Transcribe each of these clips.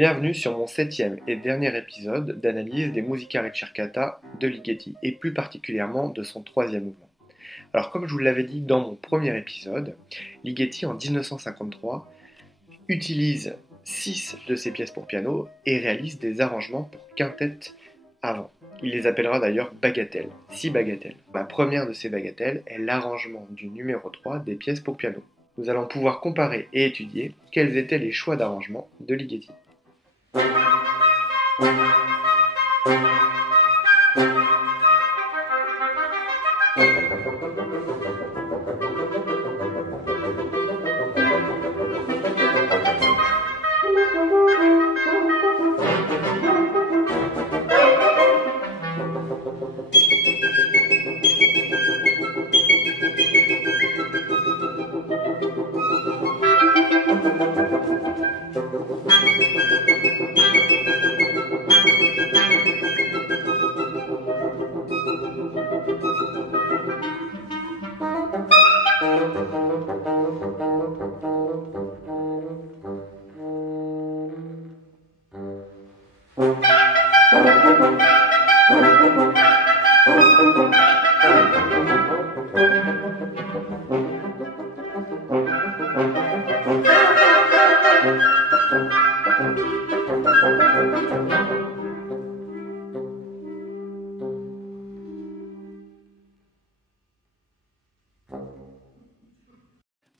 Bienvenue sur mon 7e et dernier épisode d'analyse des Musica Ricercata de Ligeti, et plus particulièrement de son 3e mouvement. Alors comme je vous l'avais dit dans mon premier épisode, Ligeti en 1953 utilise 6 de ses pièces pour piano et réalise des arrangements pour quintette avant. Il les appellera d'ailleurs bagatelles, 6 bagatelles. La première de ces bagatelles est l'arrangement du numéro 3 des pièces pour piano. Nous allons pouvoir comparer et étudier quels étaient les choix d'arrangement de Ligeti.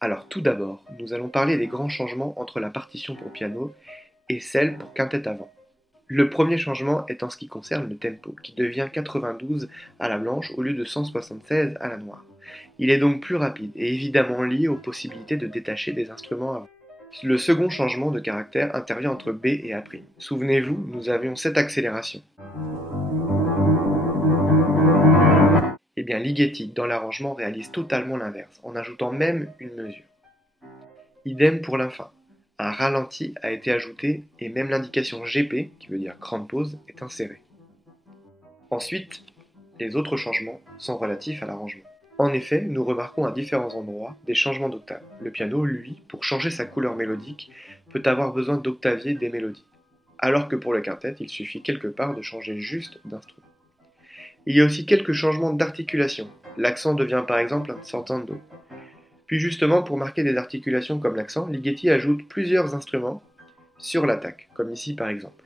Alors tout d'abord, nous allons parler des grands changements entre la partition pour piano et celle pour quintette avant. Le premier changement est en ce qui concerne le tempo, qui devient 92 à la blanche au lieu de 176 à la noire. Il est donc plus rapide et évidemment lié aux possibilités de détacher des instruments avant. Le second changement de caractère intervient entre B et A'. Souvenez-vous, nous avions cette accélération. Eh bien, Ligeti, dans l'arrangement, réalise totalement l'inverse, en ajoutant même une mesure. Idem pour la fin. Un ralenti a été ajouté et même l'indication GP, qui veut dire grande pause, est insérée. Ensuite, les autres changements sont relatifs à l'arrangement. En effet, nous remarquons à différents endroits des changements d'octave. Le piano, lui, pour changer sa couleur mélodique, peut avoir besoin d'octavier des mélodies, alors que pour le quintet, il suffit quelque part de changer juste d'instrument. Il y a aussi quelques changements d'articulation. L'accent devient par exemple un sortando. Puis justement, pour marquer des articulations comme l'accent, Ligeti ajoute plusieurs instruments sur l'attaque, comme ici par exemple.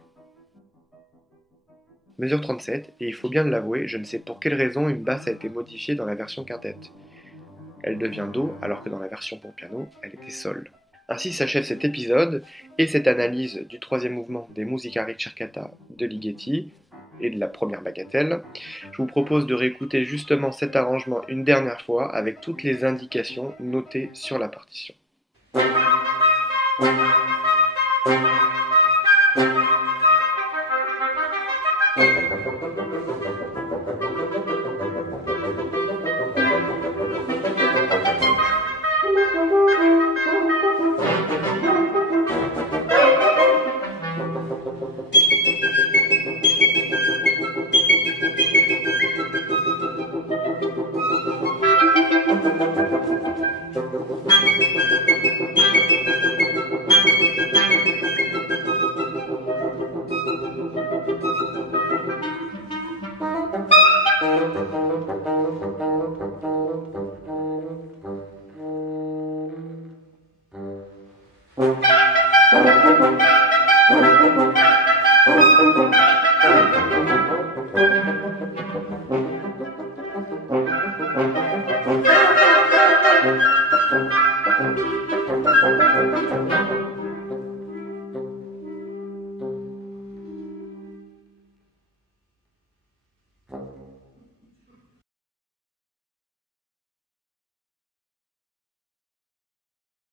Mesure 37, et il faut bien l'avouer, je ne sais pour quelle raison une basse a été modifiée dans la version quintette. Elle devient Do, alors que dans la version pour piano, elle était Sol. Ainsi s'achève cet épisode et cette analyse du 3e mouvement des Musica Ricercata de Ligeti et de la première bagatelle. Je vous propose de réécouter justement cet arrangement une dernière fois avec toutes les indications notées sur la partition.